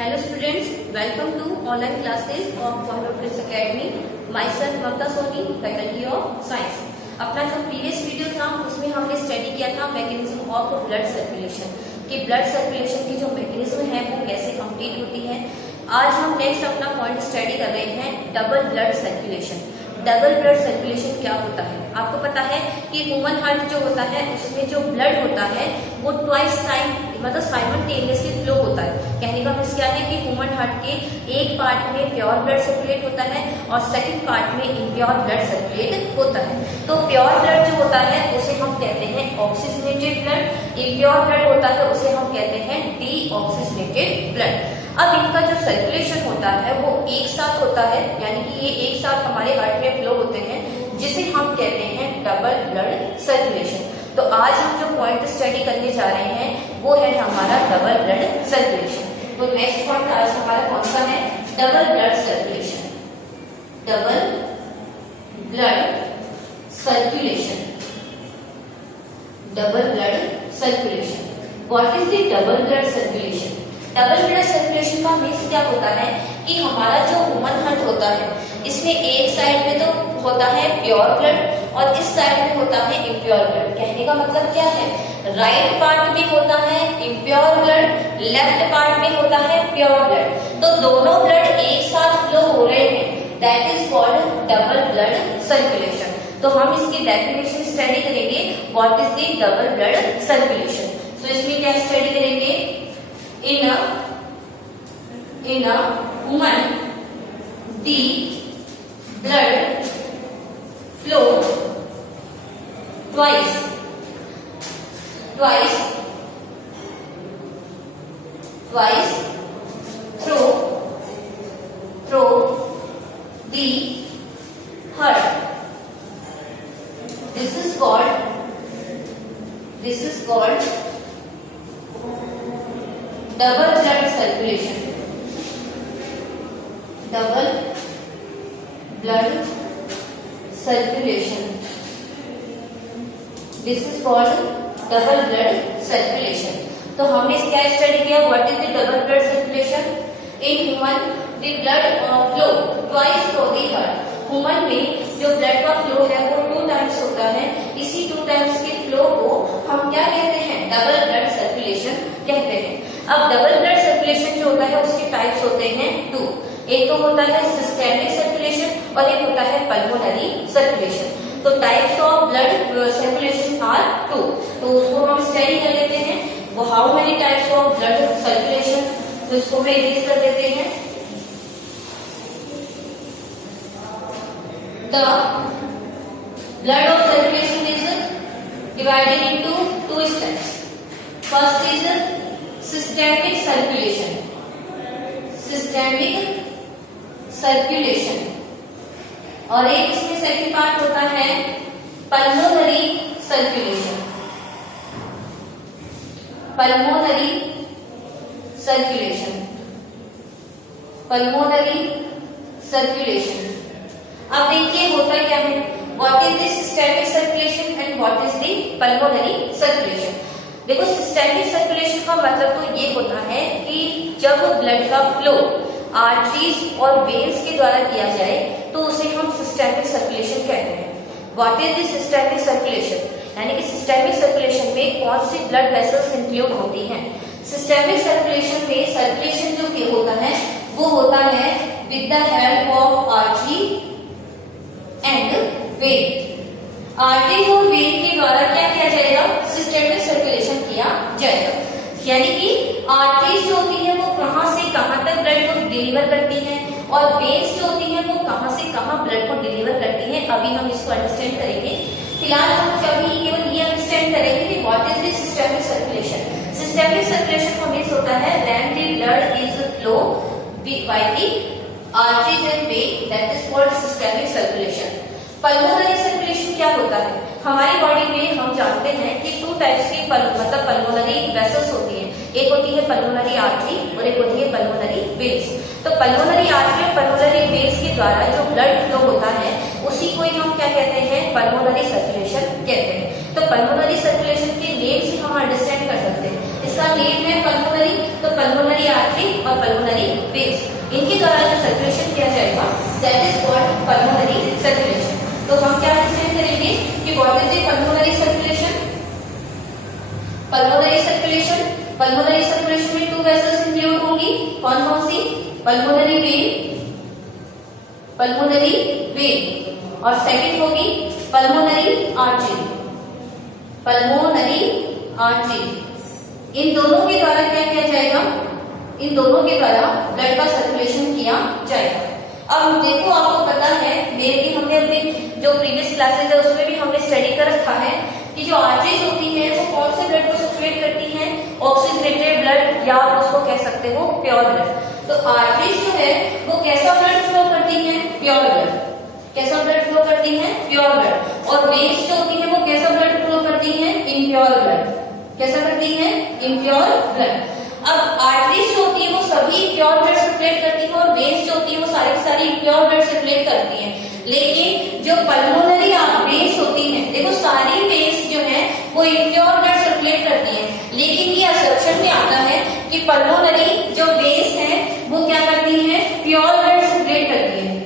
Hello students, welcome to online classes of Quantum Academy. Myself Mamta Soni, faculty of science. अपना जो previous video था उसमें हमने study किया था मैकेनिज्म ऑफ ब्लड सर्कुलेशन कि ब्लड सर्कुलेशन की जो मैकेनिज्म है वो कैसे कंप्लीट होती है। आज हम नेक्स्ट अपना पॉइंट स्टडी कर रहे हैं double blood circulation. Double blood circulation क्या होता है? आपको पता है कि ह्यूमन हार्ट जो होता है उसमें जो ब्लड होता है वो ट्वाइस टाइम मतलब साइमल्टेनियसली फ्लो होता है। कहने का मीन्स क्या है कि ह्यूमन हार्ट के एक पार्ट में प्योर ब्लड सर्कुलेट होता है और सेकंड पार्ट में इम्प्योर ब्लड सर्कुलेट होता है। तो प्योर ब्लड जो होता है उसे हम कहते हैं ऑक्सीजनेटेड ब्लड, इम्प्योर ब्लड होता है उसे हम कहते हैं डीऑक्सीजनेटेड ब्लड। अब इनका जो सर्कुलेशन होता है वो एक साथ होता है, यानी कि ये एक साथ हमारे हार्ट में फ्लो होते हैं जिसे हम कहते हैं डबल ब्लड सर्कुलेशन। तो आज हम जो पॉइंट स्टडी करने जा रहे हैं वो है हमारा डबल ब्लड सर्कुलेशन। तो नेक्स्ट पॉइंट आज हमारा कौन सा है? Double blood circulation. Double blood circulation. Double blood circulation. What is the double blood circulation? Double blood circulation का मीन्स क्या होता है कि हमारा जो ह्यूमन हार्ट होता है इसमें एक साइड में तो होता है प्योर ब्लड और इस साइड में होता है इम्प्योर ब्लड। कहने का मतलब क्या है? राइट पार्ट में होता है इम्प्योर ब्लड, लेफ्ट पार्ट में होता है प्योर ब्लड। तो दोनों ब्लड एक साथ फ्लो हो रहे हैं, that is called double blood circulation. तो हम इसकी डेफिनेशन स्टडी करेंगे, what is the double blood circulation. So इसमें क्या स्टडी करेंगे? In a woman, the blood flow twice through the heart. This is called double blood circulation. Double blood circulation. This is called double blood circulation. तो हमने क्या study किया? What is the double blood circulation? In human, the blood flow twice through the heart. Human में जो blood का flow है वो 2 times होता है। इसी 2 टाइम्स के फ्लो को हम क्या कहते हैं? डबल ब्लड सर्कुलेशन कहते हैं। अब डबल ब्लड सर्कुलेशन जो होता है उसके टाइप्स होते हैं 2। एक तो होता है सिस्टेमिक सर्कुलेशन और एक होता है पल्मोनरी सर्कुलेशन। तो types of blood circulation are 2। तो उसको हम स्टडी कर लेते हैं। वो how many types of blood circulation, तो इसको हम इरेज कर देते हैं। The blood of circulation is divided into 2 steps. First is systemic circulation. Systemic circulation. और एक इसमें सेकंड पार्ट होता है pulmonary circulation. Pulmonary circulation. Pulmonary circulation. अब देखिए होता क्या है? What is the systemic circulation and what is the pulmonary circulation. देखो सिस्टेमिक सर्कुलेशन का मतलब तो ये होता है कि जब ब्लड का फ्लो आर्टरीज और वेन्स के द्वारा किया जाए तो उसे हम सिस्टेमिक सर्कुलेशन कहते हैं। What is the systemic circulation? यानी कि सिस्टेमिक सर्कुलेशन में कौन सी ब्लड वेसल्स इंक्लूड होती हैं? सिस्टेमिक सर्कुलेशन में सर्कुलेशन जो होता है वो होता है with the help of artery and when. Artery और वेन के द्वारा क्या किया जाएगा? सिस्टेमिक सर्कुलेशन किया जाएगा। यानी कि आर्टरीज जो होती है वो कहां से कहां तक ब्लड को डिलीवर करती हैं और वेन्स जो होती है वो कहां से कहां ब्लड को डिलीवर करती हैं। अभी हम इसको अंडरस्टैंड करेंगे। फिलहाल हम कभी केवल ये अंडरस्टैंड करेंगे कि what is the systemic circulation. Systemic circulation का मीन्स होता है when the blood is flow by the arteries and when, that is called systemic circulation. Pulmonary circulation क्या होता है? हमारी बॉडी में हम जानते हैं कि 2 टाइप्स की मतलब पल्मोनरी वेसल्स होती है। एक होती है पल्मोनरी आर्टरी और एक होती है पल्मोनरी वेन्स। तो पल्मोनरी आर्टरी और पल्मोनरी वेन्स के द्वारा जो ब्लड फ्लो होता है उसी को ही हम क्या कहते हैं? पल्मोनरी सर्कुलेशन कहते हैं। तो पल्मोनरी सर्कुलेशन के नेम से हम अंडरस्टैंड कर सकते हैं। इसका नेम है पल्मोनरी, तो पल्मोनरी आर्टरी और पल्मोनरी वेन्स, इनके द्वारा जो सर्कुलेशन किया जाएगा that is called pulmonary circulation. तो हम क्या अंडरस्टैंड करेंगे कि what is the pulmonary circulation? Pulmonary circulation, pulmonary circulation में 2 वेसल्स इंक्लूड होंगी, कौन कौन सी? पल्मोनरी वेन, पल्मोनरी वेन, और सेकंड होगी पल्मोनरी आर्टरी, पल्मोनरी आर्टरी। इन दोनों के द्वारा क्या किया जाएगा? इन दोनों के द्वारा ब्लड का सर्कुलेशन किया जाएगा। अब देखो, आपको पता है, मेरे हमने अपने जो प्रीवियस क्लासेस है उसमें भी हमने स्टडी कर रखा है कि जो आर्टरीज होती है वो कौन से ब्लड को सर्कुलेट करती हैं? ऑक्सीजनेटेड ब्लड, या आप उसको कह सकते हो प्योर ब्लड। तो आर्टरीज जो है वो कैसा ब्लड फ्लो करती हैं? Pure blood. कैसा ब्लड फ्लो करती हैं? Pure blood. और वेन्स जो होती है वो कैसा ब्लड फ्लो करती हैं? Impure blood. कैसा करती हैं? Impure blood. अब आर्टरीज जो होती है वो सभी प्योर ब्लड सर्कुलेट करती है, और वेन्स जो होती है वो सारी की सारी इम्प्योर ब्लड सर्कुलेट करती हैं। लेकिन जो पल्मोनरी वेन्स होती हैं, देखो सारी वेन्स जो है वो इम्प्योर ब्लड सर्कुलेट करती हैं, लेकिन ये असर्प्शन में आता है कि पल्मोनरी जो वेन्स हैं वो क्या करती हैं? प्योर ब्लड सर्कुलेट करती है।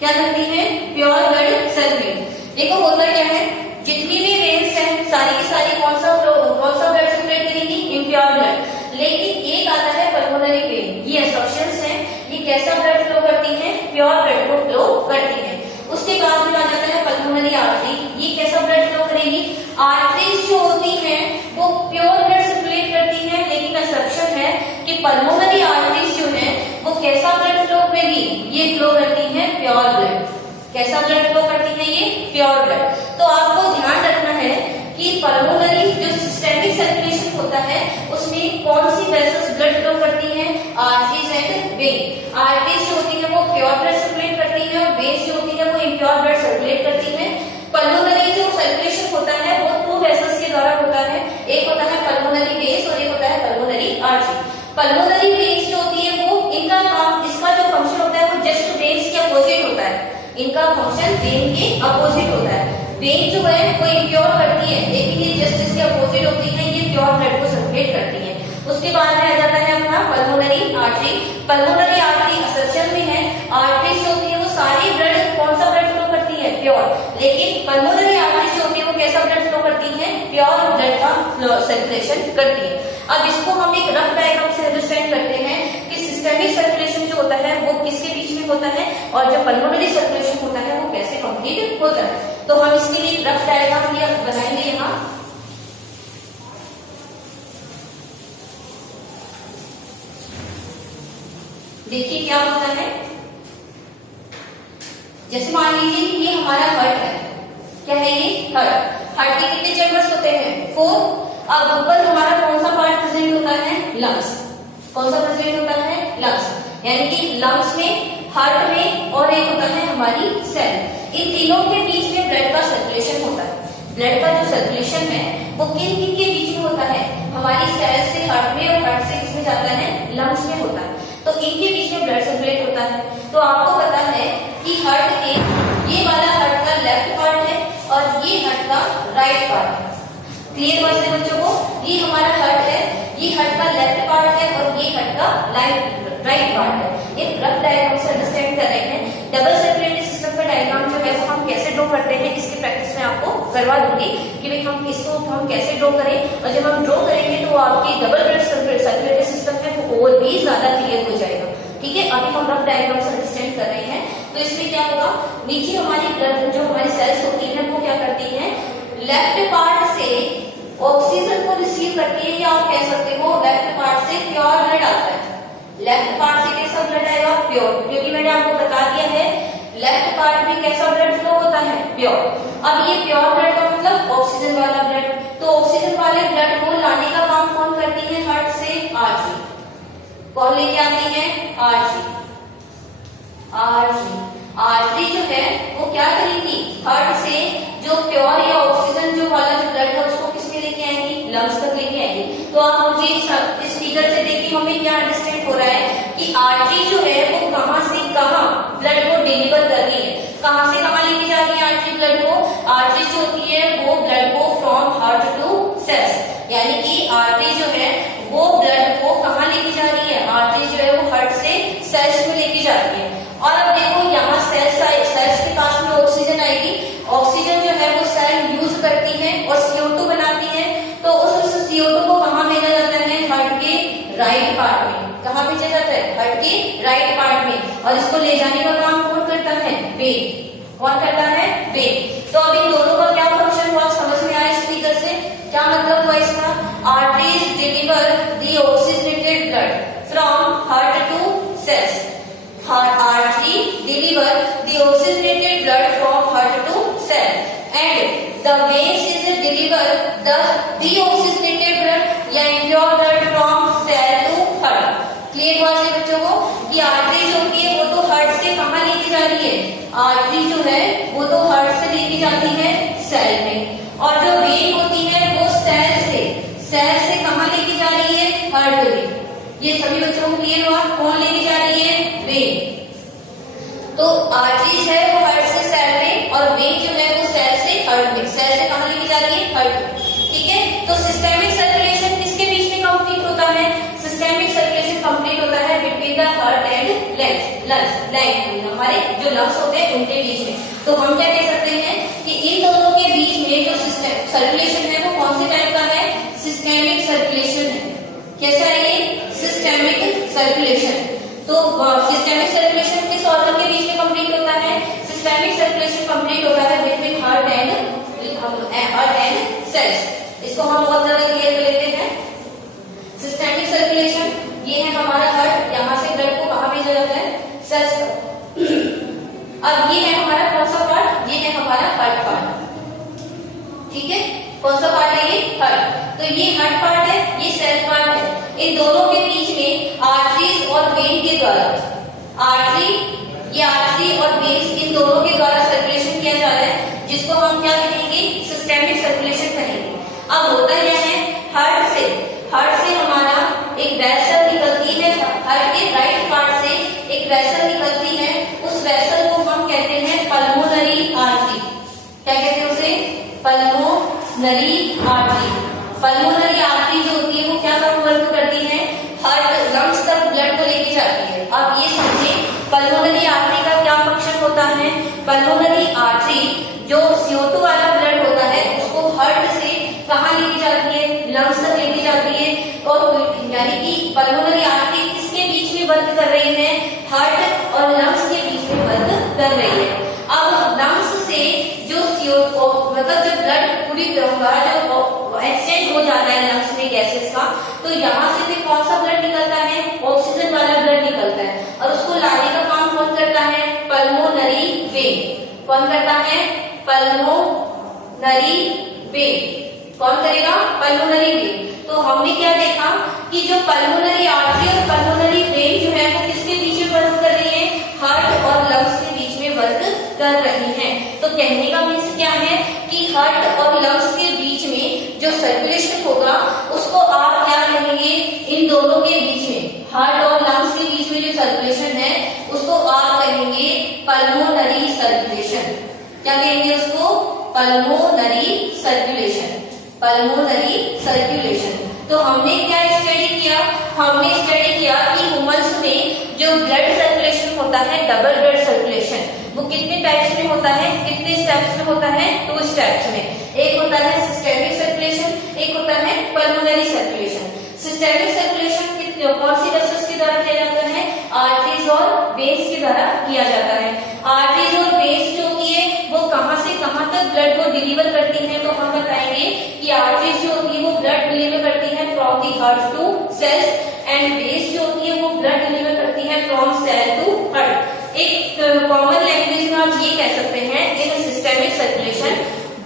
क्या करती है? Pure blood circulate. देखो होता क्या है, जितनी भी वेन्स हैं सारी की सारी कौन सा ब्लड सर्कुलेट करेंगी? Impure blood. लेकिन एक आता है पल्मोनरी वेन, ये असर्प्शंस हैं, ये कैसा ब्लड फ्लो करती है? प्योर ब्लड को फ्लो करती है। उसके बाद में आ जाता है पल्मोनरी आर्टरी, ये कैसा ब्लड फ्लो करेगी? आर्टरीज जो होती हैं वो प्योर ब्लड सर्कुलेट करती हैं, लेकिन असर्प्शन है कि पल्मोनरी आर्टरीज जो है वो कैसा ब्लड फ्लो करेगी? ये फ्लो करती है प्योर ब्लड। कैसा ब्लड फ्लो करती है? ये प्योर ब्लड। तो आपको ध्यान रखना है कि पल्मोनरी जो सिस्टेमिक सर्कुलेशन होता है उसमें कौन सी वेसल्स ब्लड फ्लो करती हैं? Arteries and when. आर्टरीज जो होती है वो प्योर ब्लड सर्कुलेट करती है, और वेन्स जो होती है वो इम्प्योर ब्लड सर्कुलेट करती है। पल्मोनरी जो सर्कुलेशन होता है वो 2 वेसल्स के द्वारा होता है, एक होता है पल्मोनरी वेन्स और एक होता है पल्मोनरी आर्टरी। पल्मोनरी वेन्स जो होती है वो इनका काम, इसका जो फंक्शन होता है वो जस्ट वेन्स के अपोजिट होता है। इनका फंक्शन वेन के अपोजिट होता है। वेन जो है वो इम्प्योर करती है, लेकिन ये जस्ट इसके अपोजिट होती है, ये प्योर ब्लड को सर्कुलेट करती है। उसके बाद में आ जाता है अपना पल्मोनरी आर्टरी। पल्मोनरी आर्टरी असर्प्शन में है, आर्टरी जो होती है वो सारी ब्लड, कौन सा ब्लड फ्लो करती है? प्योर। लेकिन पल्मोनरी आर्टरी जो होती है वो कैसा ब्लड फ्लो करती है? प्योर ब्लड का सर्कुलेशन करती है। अब इसको हम एक रफ डायग्राम से अंडरस्टैंड करते हैं कि सिस्टेमिक सर्कुलेशन जो होता है वो किसके बीच में होता है, और जो पल्मोनरी सर्कुलेशन होता है वो कैसे कंप्लीट होता है। तो हम इसके लिए रफ डायग्राम बनाएंगे यहाँ। देखिए क्या होता है, जैसे मान लीजिए कि ये हमारा हार्ट है। क्या है ये? हार्ट। हार्ट के कितने चैम्बर्स होते हैं? 4। अब ऊपर हमारा कौन सा पार्ट प्रेजेंट होता है? लंग्स। कौन सा प्रेजेंट होता है? लंग्स। यानी कि लंग्स में, हार्ट में, और एक होता है हमारी सेल। इन तीनों के बीच में ब्लड का सर्कुलेशन होता है। ब्लड का जो सर्कुलेशन है वो किन किन के बीच में होता है? हमारी सेल से हार्ट में, और हार्ट से किसमें जाता है? लंग्स में होता है। तो इनके बीच में ब्लड सर्कुलेट होता है। तो आपको पता है कि हार्ट के ये वाला हार्ट का लेफ्ट पार्ट है और ये हार्ट का राइट पार्ट है। क्लियर बात है बच्चों को? ये हमारा हार्ट है, ये हार्ट का लेफ्ट पार्ट है और ये हार्ट का राइट पार्ट है। एक रफ डायग्राम से अंडरस्टैंड कर रहे हैं। डबल सर्कुलेटरी सिस्टम का डायग्राम जो है वो हम कैसे ड्रॉ करते हैं इसकी प्रैक्टिस में आपको करवा दूंगी कि भाई हम इसको हम कैसे ड्रॉ करें, और जब हम ड्रॉ करेंगे तो आपकी डबल ब्लड सर्कुलेटरी सिस्टम है वो और भी ज्यादा क्लियर हो जाएगा। ठीक है, अभी हम रफ डायग्राम से अंडरस्टैंड कर रहे हैं। तो इसमें क्या होगा, नीचे हमारी ब्लड जो हमारी सेल्स होती है वो क्या करती है, लेफ्ट पार्ट से ऑक्सीजन को रिसीव करती है, या आप कह सकते हो लेफ्ट पार्ट से प्योर ब्लड आता है। लेफ्ट पार्ट से कैसा ब्लड आएगा? प्योर, क्योंकि मैंने आपको बता दिया है लेफ्ट पार्ट में कैसा ब्लड फ्लो होता है? प्योर। अब ये प्योर ब्लड का मतलब ऑक्सीजन वाला ब्लड, तो ऑक्सीजन वाले ब्लड को लाने का काम कौन करती है? हार्ट से आर्टरी। कौन लेके आती है? आर्टरी। आर्टरी जो है वो क्या करेगी? हार्ट से जो प्योर या ऑक्सीजन जो वाला जो ब्लड है उसको किसमें लेके आएंगी? लंग्स तक लेके आएंगी। तो आप मुझे इस फिगर से देखिए हमें क्या अंडरस्टैंड हो रहा है कि आर्टरी जो है वो कहां से कहां ब्लड को डिलीवर कर रही है, कहां से कहां लेके जा रही है आर्टरी ब्लड को? आर्टरी जो होती है वो ब्लड को फ्रॉम हार्ट टू सेल्स, यानी कि आर्टरी जो है वो ब्लड को कहां लेके जा रही है? आर्टरी जो है वो कहाँ भेजा जाता है? हार्ट के राइट पार्ट में, और इसको ले जाने का काम कौन करता है? वेन। कौन करता है? वेन। तो अब इन दोनों का क्या फंक्शन हुआ समझ में आया इस फिगर से? क्या मतलब हुआ इसका? Arteries deliver the oxygenated blood from heart to cells. Artery deliver the oxygenated blood from heart to cell and the veins is deliver the deoxygenated blood या impure blood from cell to heart. Clear हुआ से बच्चों को कि artery जो होती है वो तो हार्ट से कहाँ लेके जा रही है? आर्टरी जो है वो तो हार्ट से लेके जाती है सेल में, और जो वेन होती है वो सेल से कहाँ लेके जा रही है? हार्ट में। ये सभी बच्चों को क्लियर हुआ? कौन लेके जा रही है? वेन। तो आर्टरीज है वो हार्ट से सेल में, और वेन जो है वो सेल से हार्ट में। सेल से कहाँ लेके जा रही है? हार्ट में। ठीक है, तो सिस्टेमिक सर्कुलेशन किसके बीच में कंप्लीट होता है? सिस्टेमिक सर्कुलेशन कंप्लीट होता है between the heart and lungs, हमारे जो लंग्स होते हैं उनके बीच में। तो हम क्या कह सकते हैं कि इन दोनों के बीच में जो सर्कुलेशन है वो कौन से टाइप का है? सिस्टेमिक सर्कुलेशन है। कैसा है ये? Systemic circulation. तो सिस्टेमिक सर्कुलेशन किस ऑर्गन के बीच में कंप्लीट होता है? सिस्टेमिक सर्कुलेशन कंप्लीट होता है बिटवीन हार्ट एंड सेल्स। इसको हम बहुत ज्यादा क्लियर कर लेते हैं। सिस्टेमिक सर्कुलेशन ये है हमारा हार्ट, यहाँ से ब्लड को कहाँ भेजा जाता है? सेल्स पर। अब ये है हमारा कौन सा पार्ट? ये है हमारा हार्ट पार्ट। ठीक है, कौन सा पार्ट है ये? हार्ट। तो ये हार्ट पार्ट है, ये सेल पार्ट है। इन दोनों के बीच में आर्टरीज और वेन के द्वारा आर्टरी और वेन्स इन दोनों के द्वारा सर्कुलेशन किया जा रहा है, जिसको हम क्या कहेंगे? सिस्टेमिक सर्कुलेशन कहेंगे। अब होता क्या है? हार्ट से हमारा एक वेसल निकलती है, हार्ट के राइट पार्ट से एक वेसल निकलती है। उस वेसल को हम कहते हैं पल्मोनरी आर्टरी। क्या कहते हैं उसे? Pulmonary artery. पल्मोनरी आर्टरी जो होती है वो क्या वर्क करती है? हार्ट लंग्स तक ब्लड को लेके जाती है। आप ये समझे पल्मोनरी आर्टरी का क्या फंक्शन होता है? पल्मोनरी आर्टरी जो CO2 वाला ब्लड होता है उसको हार्ट से कहाँ लेके जाती है? लंग्स तक लेके जाती है। और यानी कि पल्मोनरी आर्टरी किसके बीच में वर्क कर रही है? हार्ट और लंग्स के बीच में वर्क कर रही है। अब लंग्स से जो CO2 मतलब जो ब्लड पूरी तरह जो एक्सचेंज हो जाता है लंग्स में गैसेस का, तो यहाँ से फिर कौन सा ब्लड निकलता है? ऑक्सीजन वाला ब्लड निकलता है, और उसको लाने का काम कौन करता है? Pulmonary vein. कौन करता है? Pulmonary vein. कौन करेगा? Pulmonary vein. तो हमने क्या देखा कि जो पल्मोनरी आर्टरी और पल्मोनरी वेन जो है वो किसके बीच में वर्क कर रही है? हार्ट और लंग्स के बीच में वर्क कर रही हैं। तो कहने का मीन्स क्या है कि हार्ट और लंग्स के बीच में जो सर्कुलेशन होगा उसको आप क्या कहेंगे? इन दोनों के बीच में, हार्ट और लंग्स के बीच में जो सर्कुलेशन है उसको आप कहेंगे पल्मोनरी सर्कुलेशन। क्या कहेंगे उसको? Pulmonary circulation. Pulmonary circulation. तो हमने क्या स्टडी किया? हमने स्टडी किया कि ह्यूमंस में जो ब्लड सर्कुलेशन होता है, डबल ब्लड सर्कुलेशन, वो कितने टाइप्स में होता है? कितने स्टेप्स में होता है? 2 स्टेप्स में। एक होता है सिस्टेमिक सर्कुलेशन, एक होता है पल्मोनरी सर्कुलेशन। सिस्टेमिक सर्कुलेशन कौन सी वेसल्स के द्वारा किया जाता है? आर्टरीज और वेन्स के द्वारा किया जाता है। आर्टरीज और वेन्स जो होती है वो कहां से कहां तक ब्लड को डिलीवर करती है? तो हम बताएंगे कि आर्टरीज जो होती है वो ब्लड डिलीवर करती है from the heart to cells, and veins जो होती है वो ब्लड डिलीवर करती है फ्रॉम सेल टू हार्ट। एक कॉमन लैंग्वेज में आप ये कह सकते हैं in systemic circulation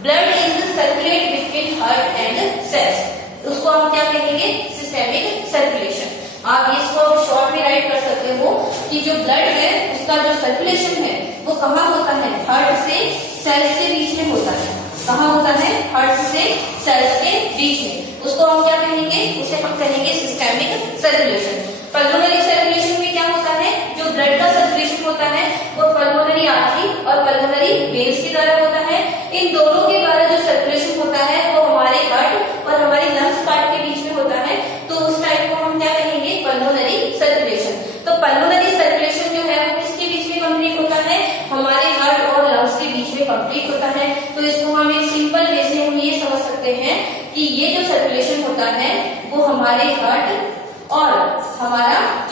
blood is circulate between heart and cells. उसको हम क्या कहेंगे? Systemic circulation. आप इसको शॉर्ट में राइट कर सकते हो कि जो ब्लड है उसका जो सर्कुलेशन है वो कहाँ होता है? हार्ट से सेल्स के बीच में होता है। कहाँ होता है? हार्ट से सेल्स के बीच में। उसको हम क्या कहेंगे? उसे हम कहेंगे सिस्टेमिक सर्कुलेशन। पल्मोनरी सर्कुलेशन में क्या होता है? जो ब्लड का सर्कुलेशन होता है वो पल्मोनरी आर्टरी और पल्मोनरी वेन्स के द्वारा होता है। इन दोनों के द्वारा जो सर्कुलेशन होता है वो हमारे हार्ट और हमारे लंग्स पार्ट के बीच में होता है। तो उस टाइप को हम क्या कहेंगे? Pulmonary circulation. तो पल्मोनरी सर्कुलेशन जो है वो किसके बीच में कंप्लीट होता है?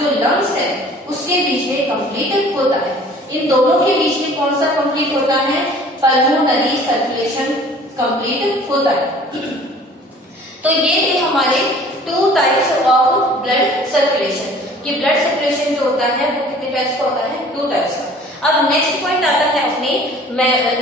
जो लंग्स है उसके बीच में कंप्लीट होता है। इन दोनों के बीच में कौन सा कंप्लीट होता है? पल्मोनरी सर्कुलेशन कंप्लीट होता है। तो ये थे हमारे 2 टाइप्स ऑफ ब्लड सर्कुलेशन, कि ब्लड सर्कुलेशन जो होता है वो कितने टाइप्स का होता है? 2 टाइप्स का। अब नेक्स्ट पॉइंट आता है अपने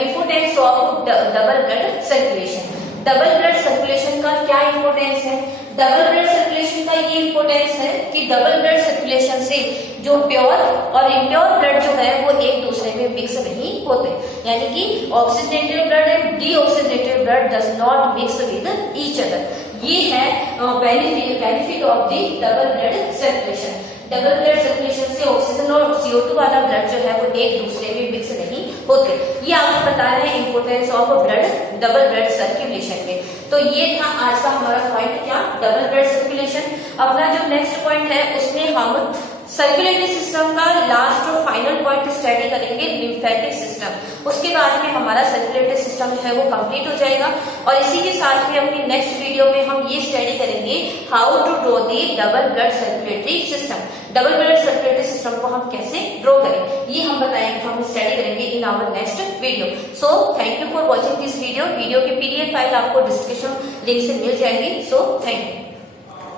importance of double blood circulation. Double blood circulation का क्या इंपोर्टेंस है? डबल ब्लड सर्कुलेशन का ये इंपोर्टेंस है कि डबल ब्लड सर्कुलेशन से जो प्योर और इम्प्योर ब्लड जो है वो एक दूसरे में मिक्स नहीं होते, यानी कि oxygenated blood and deoxygenated blood does not mix with each other. ये है benefit of the double blood circulation. Double blood circulation से ऑक्सीजन और CO2 वाला ब्लड जो है वो एक दूसरे में मिक्स नहीं होते। ये आपको बता रहे हैं importance of double blood circulation में। तो ये था आज का हमारा पॉइंट, क्या? Double blood circulation. अपना जो नेक्स्ट पॉइंट है उसमें हम सर्कुलेटरी सिस्टम का लास्ट और फाइनल पॉइंट स्टडी करेंगे, लिम्फेटिक सिस्टम। उसके बाद में हमारा सर्कुलेटरी सिस्टम जो है वो कंप्लीट हो जाएगा। और इसी के साथ में अपनी नेक्स्ट वीडियो में हम ये स्टडी करेंगे how to draw the double blood circulatory system. Double blood circulatory system को हम कैसे ड्रॉ करें ये हम बताएंगे, हम स्टडी करेंगे in our next video. So thank you for watching this video. Video की PDF फाइल आपको डिस्क्रिप्शन लिंक से मिल जाएगी। So thank you.